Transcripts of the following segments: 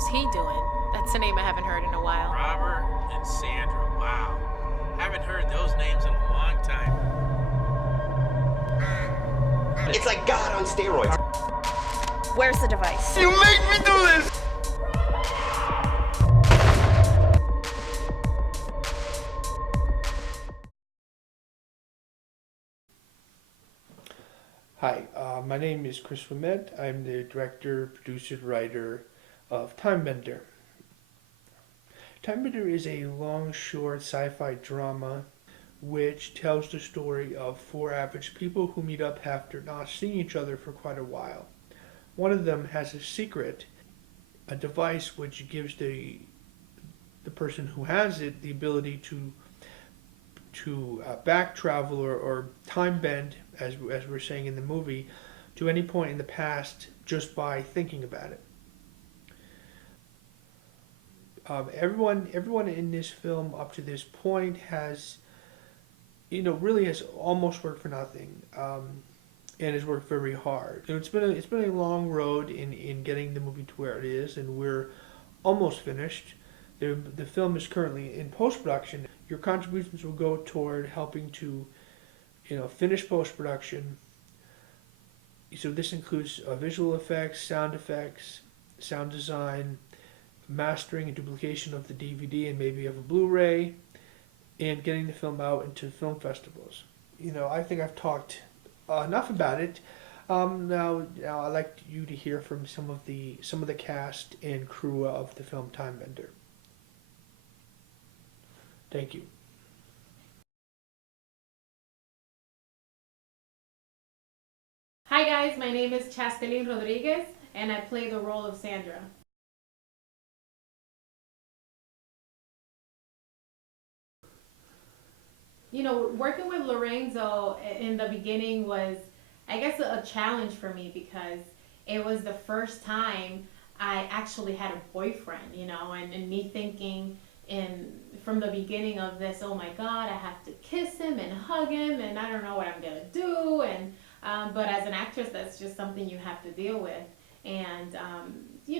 How's he doing? That's a name I haven't heard in a while. Robert and Sandra. Wow. Haven't heard those names in a long time. It's like God on steroids. Where's the device? You make me do this! Hi, my name is Chris Wimett. I'm the director, producer, writer of Timebender. Timebender is a long, short sci-fi drama which tells the story of four average people who meet up after not seeing each other for quite a while. One of them has a secret, a device which gives the person who has it the ability to back travel or time bend, as we're saying in the movie, to any point in the past just by thinking about it. Everyone in this film up to this point has, really has almost worked for nothing, and has worked very hard. It's been a long road in getting the movie to where it is, and we're almost finished. The film is currently in post-production. Your contributions will go toward helping to, finish post-production. So this includes visual effects, sound design, mastering and duplication of the DVD and maybe of a Blu-ray, and getting the film out into film festivals. I think I've talked enough about it. Now I'd like you to hear from some of the cast and crew of the film Timebender. Thank you. Hi guys, my name is Chastelin Rodriguez and I play the role of Sandra. Working with Lorenzo in the beginning was, I guess, a challenge for me because it was the first time I actually had a boyfriend, and me thinking from the beginning of this, oh my God, I have to kiss him and hug him and I don't know what I'm going to do. But as an actress, that's just something you have to deal with. And,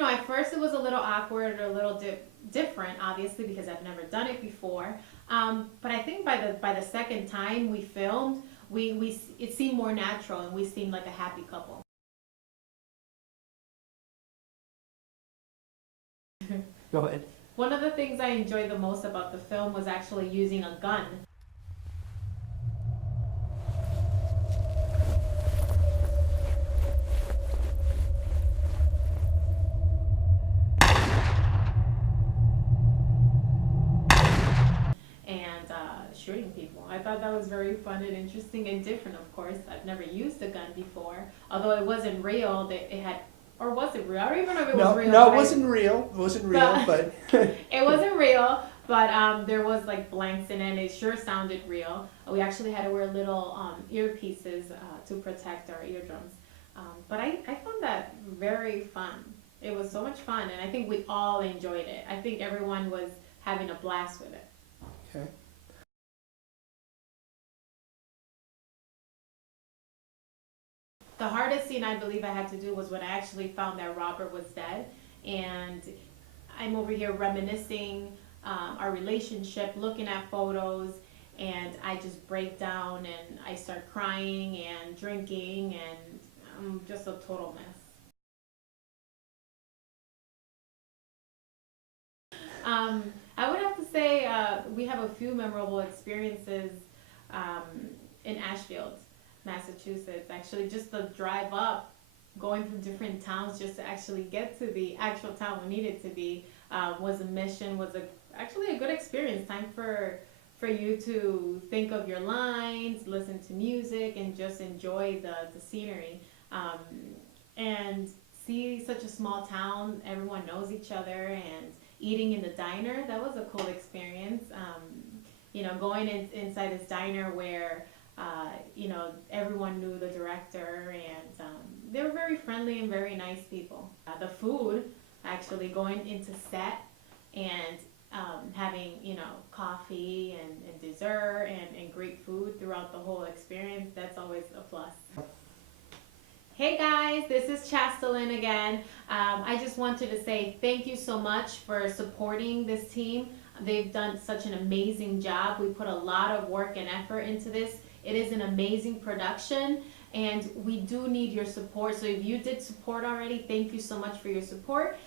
at first it was a little awkward or a little different, obviously, because I've never done it before. But I think by the second time we filmed, it seemed more natural and we seemed like a happy couple. Go ahead. One of the things I enjoyed the most about the film was actually using a gun. Shooting people. I thought that was very fun and interesting and different, of course. I've never used a gun before. Although it wasn't real, it had, or was it real? I don't even know if it was real. No, it wasn't real. It wasn't real, but it wasn't real, but there was like blanks in it and it sure sounded real. We actually had to wear little earpieces to protect our eardrums. But I found that very fun. It was so much fun and I think we all enjoyed it. I think everyone was having a blast with it. okay. The hardest scene I believe I had to do was when I actually found that Robert was dead, and I'm over here reminiscing our relationship, looking at photos, and I just break down and I start crying and drinking, and I'm just a total mess. I would have to say we have a few memorable experiences in Ashfield, Massachusetts. Actually, just the drive up, going from different towns just to actually get to the actual town we needed to be was a mission, was actually a good experience. Time for you to think of your lines, listen to music, and just enjoy the scenery. And see such a small town, everyone knows each other, and eating in the diner, that was a cool experience. Going inside this diner where everyone knew the director, and they were very friendly and very nice people. The food, actually going into set and having, coffee and dessert and great food throughout the whole experience, that's always a plus. Hey guys, this is Chastelyn again. I just wanted to say thank you so much for supporting this team. They've done such an amazing job. We put a lot of work and effort into this. It is an amazing production, and we do need your support. So if you did support already, thank you so much for your support.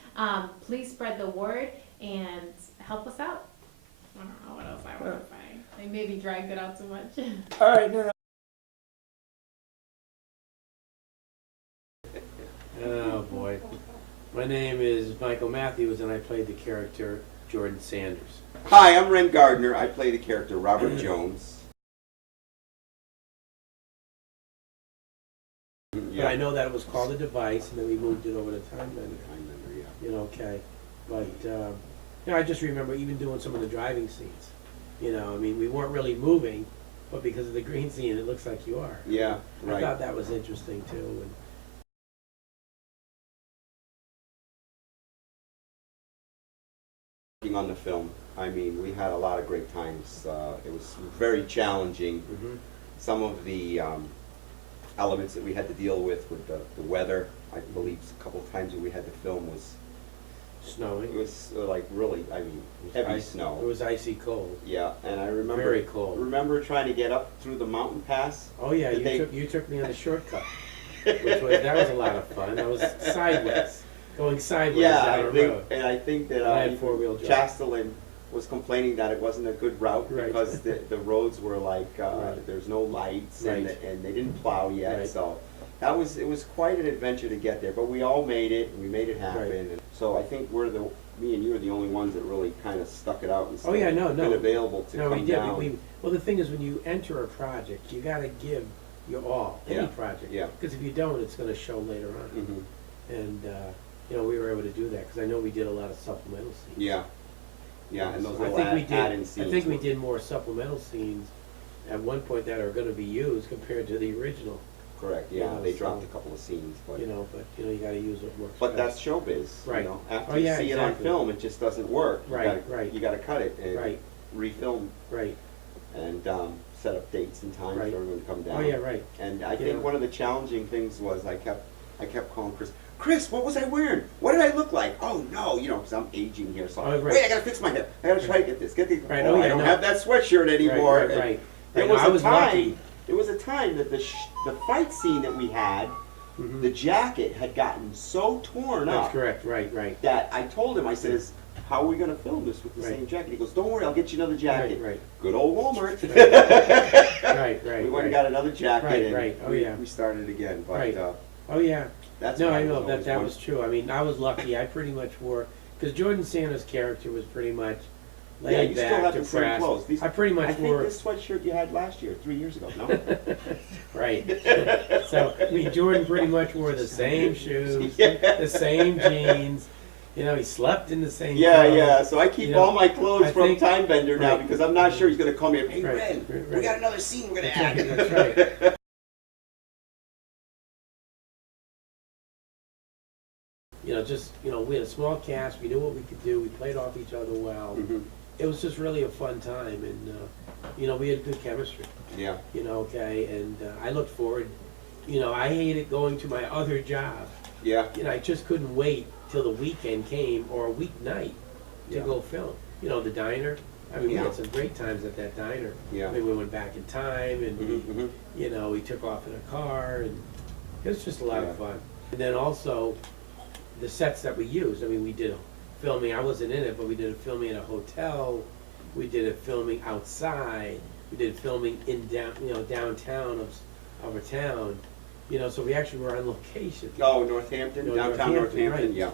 Please spread the word and help us out. I don't know what else I want to say. I maybe dragged it out too much. All right, no. Oh boy. My name is Michael Matthews and I played the character Jordan Sanders. Hi, I'm Ren Gardner. I play the character Robert Jones. But I know that it was called a device and then we moved it over to Time Bender. Time Bender, yeah. You know, okay. But, you know, I just remember even doing some of the driving scenes. You know, I mean, we weren't really moving, but because of the green scene, it looks like you are. Yeah, I right. thought that was interesting too. And Working on the film, I mean, we had a lot of great times. It was very challenging. Some of the elements that we had to deal with the weather, I believe a couple of times that we had to film was, snowing. it was like really, I mean, It was heavy ice- snow. It was icy cold. Yeah, and I remember Very cold. Remember trying to get up through the mountain pass. Oh yeah, Did you took me on the shortcut, which was that was a lot of fun. I was sideways, going sideways Yeah, down I a think, road. and I think that I had four-wheel drive. Chastelyn was complaining that it wasn't a good route Right. because the roads were like Right. there's no lights Right. and they didn't plow yet, Right. so it was quite an adventure to get there. But we all made it, and we made it happen. Right. And so I think me and you are the only ones that really kind of stuck it out and Oh, yeah, no, been no. available to No, come we did. down. Well, the thing is, when you enter a project, you got to give your all. Any Yeah. project. Yeah. Because if you don't, it's going to show later on. Mhm. And you know, we were able to do that because I know we did a lot of supplemental scenes. Yeah, yeah, and those So I little think we did. add-in scenes. I think we were- did more supplemental scenes at one point that are going to be used compared to the original. Correct. Yeah, know, they so- dropped a couple of scenes, but You know, but you know, you got to use what works. But best. that's showbiz, Right. you know. After Oh, you yeah, see it on exactly. film, it just doesn't work. You Right, gotta, right. You gotta cut it and Right. refilm Right. and set up dates and times Right. for everyone to come down. Oh yeah, right. And I You think know. one of the challenging things was I kept calling Chris, what was I wearing? What did I look like? Oh no, you know, because I'm aging here, so Oh, right. wait, I gotta fix my hair. I gotta try to get this. Right, Oh, oh, yeah, I don't no. have that sweatshirt anymore. Right, right, And right. There Right, was no, I a was time. lucky. There was a time that the fight scene that we had, Mhm. the jacket had gotten so torn That's up correct. Right, right. that I told him, I says, how are we gonna film this with the Right. same jacket? He goes, don't worry, I'll get you another jacket. Right, right. Good old Walmart. Right, right. We went right. and got another jacket Right, and right. Oh, we, yeah. we started again. But Right. Oh yeah. that's No, what I was know always that one- was true. I mean, I was lucky. I pretty much wore because Jordan Santa's character was pretty much laid Yeah, you back, still have the same depressed. clothes. These, I pretty much I think wore this sweatshirt you had last year, 3 years ago, no? right. So I mean, Jordan pretty much wore the same shoes, Yeah. the same jeans. You know, he slept in the same. Yeah, clothes. yeah. So I keep You know, all my clothes I from think- Time Bender now right. because I'm not sure he's gonna call me up. Hey, Right, Ren, right, we right. got another scene we're gonna That's add. right, that's right. You know, just we had a small cast. We knew what we could do. We played off each other well. Mhm. It was just really a fun time, and we had good chemistry. Yeah. Okay, and I looked forward. I hated going to my other job. Yeah. I just couldn't wait till the weekend came or a weeknight to Yeah. go film. The diner. I mean, we Yeah. had some great times at that diner. Yeah. I mean, we went back in time, and Mhm, mhm. we took off in a car, and it was just a lot Yeah. of fun. And then also, the sets that we used. I mean, we did filming. I wasn't in it, but we did a filming in a hotel. We did a filming outside. We did filming in downtown of a town. So we actually were on location. Oh, Northampton, No, downtown Northampton, Northampton, right. yeah.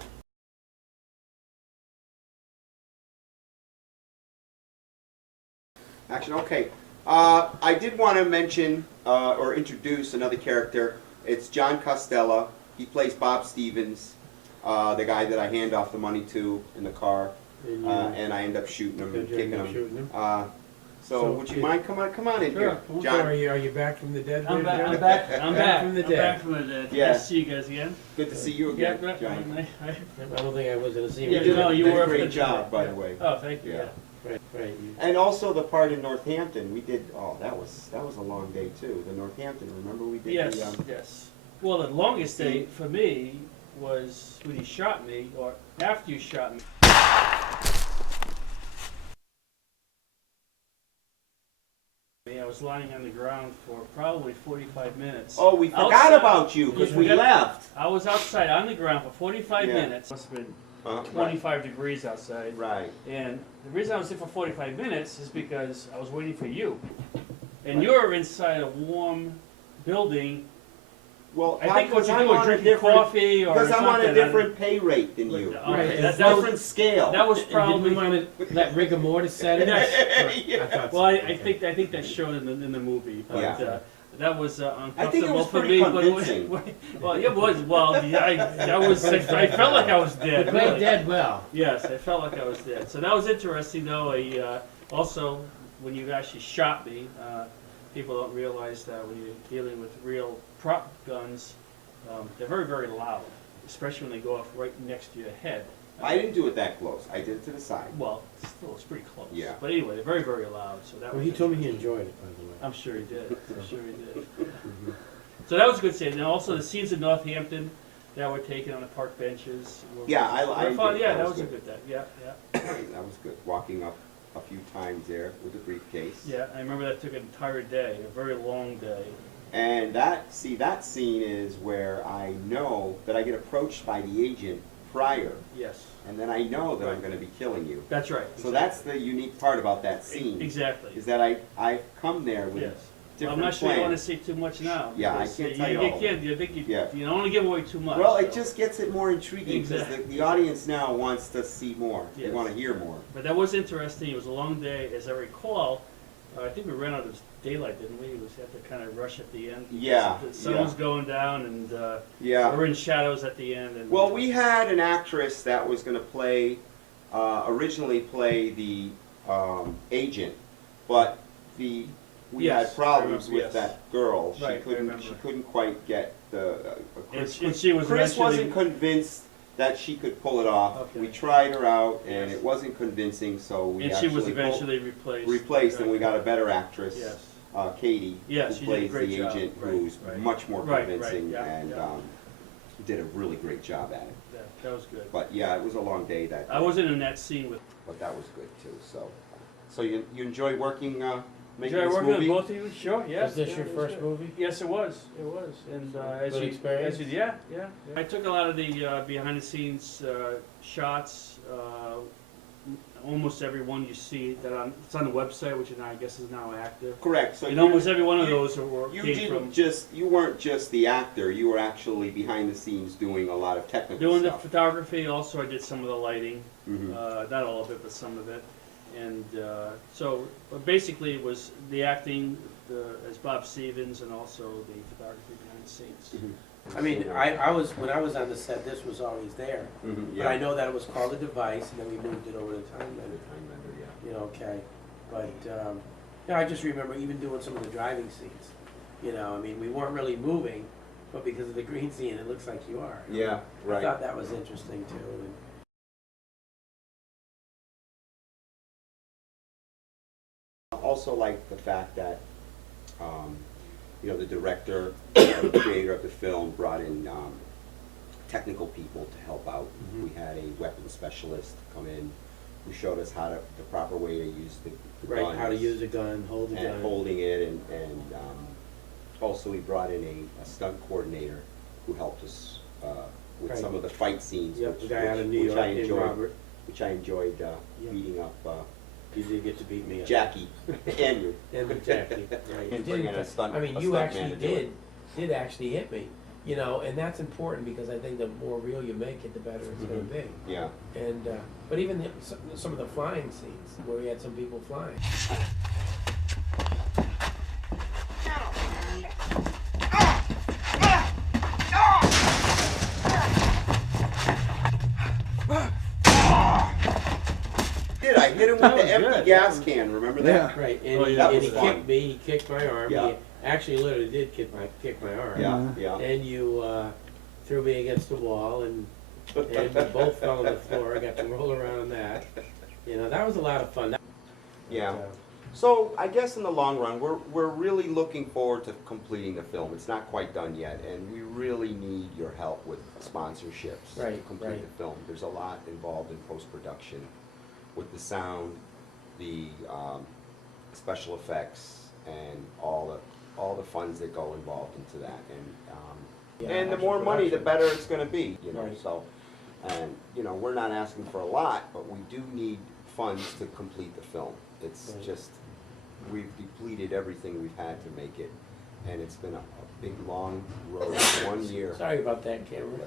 Action, okay. I did want to mention or introduce another character. It's John Costello. He plays Bob Stevens, the guy that I hand off the money to in the car, And, and I end up shooting him and Good job, kicking you him. shooting him. So So would you it- mind come on in Sure. here, So John? are you back from the dead? I'm there, back. John? I'm back. I'm back. from the I'm dead. back from the dead. Yeah. Nice to see you guys again. Good to see you Yeah, again, right, John. right. I don't think I was gonna see Yeah, you. no, you did a were great good job, by yeah. the way. Oh, thank you. Yeah. Yeah. Right. And also the part in Northampton, we did. Oh, that was a long day too. The Northampton. Remember we did Yes. the Yes. Well, the longest day for me was when you shot me, or after you shot me. I was lying on the ground for probably 45 minutes. Oh, we forgot Outside. about you because Yeah, we forgot- left. I was outside on the ground for 45 Yeah. minutes. Must have been Right. 25 degrees outside. Right. And the reason I was there for 45 minutes is because I was waiting for you. And you're inside a warm building. Well, I think what because you I'm do is on a drinking different- coffee or Because something. I'm on a and- different pay rate than you. Okay, Right, that Different was, scale. that was And probably. did we want to let rigor mortis set in? Yeah. I thought so. Well, I Okay. think that showed in the movie, but Yeah. that was I think it uncomfortable was for pretty me. convincing. Well, it was. Well, yeah, I felt like I was dead. You played really. dead well. Yes, I felt like I was dead. So that was interesting, though. Also, when you actually shot me, people don't realize that when you're dealing with real prop guns, they're very, very loud, especially when they go off right next to your head. I didn't do it that close. I did it to the side. Well, still, it's pretty close. Yeah. But anyway, they're very, very loud. So that Well, was he told me he interesting. enjoyed it, by the way. I'm sure he did. I'm sure he did. So that was a good scene. And also the scenes in Northampton that were taken on the park benches. Were, Yeah, I were fun. enjoyed- Yeah, that that was was a good. good day. Yeah, yeah. That was good. Walking up a few times there with the briefcase. Yeah, I remember that took an entire day, a very long day. And that scene is where I know that I get approached by the agent prior, Yes, and then I know that I'm Right. going to be killing you. that's right. So that's the unique part about that scene. Exactly. Is that I've come there with Yes. Well, different I'm not sure you want to plans. say too much now. Yeah, I because, can't you, tell you you all of can't. You think you, Yeah. you don't want to give away too much. Well, it so. just gets it more intriguing because Exactly. the audience now wants to see more. They Yes. want to hear more. But that was interesting. It was a long day, as I recall. I think we ran out of daylight, didn't we? We had to kind of rush at the end. because Yeah, The sun yeah. was going down, and Yeah. we were in shadows at the end. And Well, we had an actress that was going to play, originally play the agent, but we Yes, had problems I remember, with yes. that girl. Right, I She remember. couldn't quite get the. Chris, And she was Chris eventually- wasn't convinced that she could pull it off. Okay. We tried her out, and Yes. it wasn't convincing. So we And she actually was eventually replaced. replaced, and we got a better actress. Yes. Katie, Yes, who she did a plays great the job. agent, Right, who's right. much more Right, right, convincing yeah, and yeah. did a really great job at it. That was good. But yeah, it was a long day that day. I wasn't in that scene with. But that was good too. So you enjoy working, making Enjoy this working movie? with both of you? Sure. Yes. Was this yeah, your it was first good. movie? Yes, it was. It was. And as Good you, experience? As you, yeah. I took a lot of the behind-the-scenes shots. Almost every one you see it's on the website, which I guess is now active. Correct. So And you- almost every one of you- those you weren't just the actor. You were actually behind the scenes doing a lot of technical doing the stuff. photography. Also, I did some of the lighting. Mhm. Not all of it, but some of it. And but basically, it was the acting as Bob Stevens, and also the photography behind the scenes. Mhm. I mean, I was, when I was on the set, this was always there. Mhm, But I know that it was called a device, and then we moved it over to Time Bender. You know, okay. But, yeah, I just remember even doing some of the driving scenes. You know, I mean, we weren't really moving, but because of the green scene, it looks like you are. Yeah, I right. thought that was interesting too. And Also like the fact that, the director, the creator of the film brought in technical people to help out. Mhm. We had a weapons specialist come in who showed us the proper way to use the right, guns. how to use a gun, hold a And gun. holding it, and also we brought in a stunt coordinator who helped us with Right. some of the fight scenes, Yep, which, the guy out of New which York I named enjoyed. Robert. Which I enjoyed Yep. beating up You did get to beat me up. Jackie and you. And with Jackie, right. And bringing a stunt. I mean, a you stunt actually man to do it. did actually hit me, you know, and that's important because I think the more real you make it, the better it's Mhm. going to be. Yeah. And but even some of the flying scenes where we had some people flying. I hit him with That the was empty good. gas can. Remember that? Right, and, Oh, he, yeah. That and was he fun. kicked me. He kicked my arm. Yeah. He actually literally did kick my arm. Yeah. Yeah. And you threw me against the wall, and we both fell on the floor. I got to roll around on that. You know, that was a lot of fun. Yeah. But, So I guess in the long run, we're really looking forward to completing the film. It's not quite done yet, and we really need your help with sponsorships to Right, complete right. the film. There's a lot involved in post-production with the sound, the special effects, and all the funds that go involved into that. Yeah, And the actual more money, the production. better it's going to be. You know, Right. so. And, you know, we're not asking for a lot, but we do need funds to complete the film. It's Right. just, we've depleted everything we've had to make it, and it's been a big, long road, 1 year. Sorry about that, Cameron.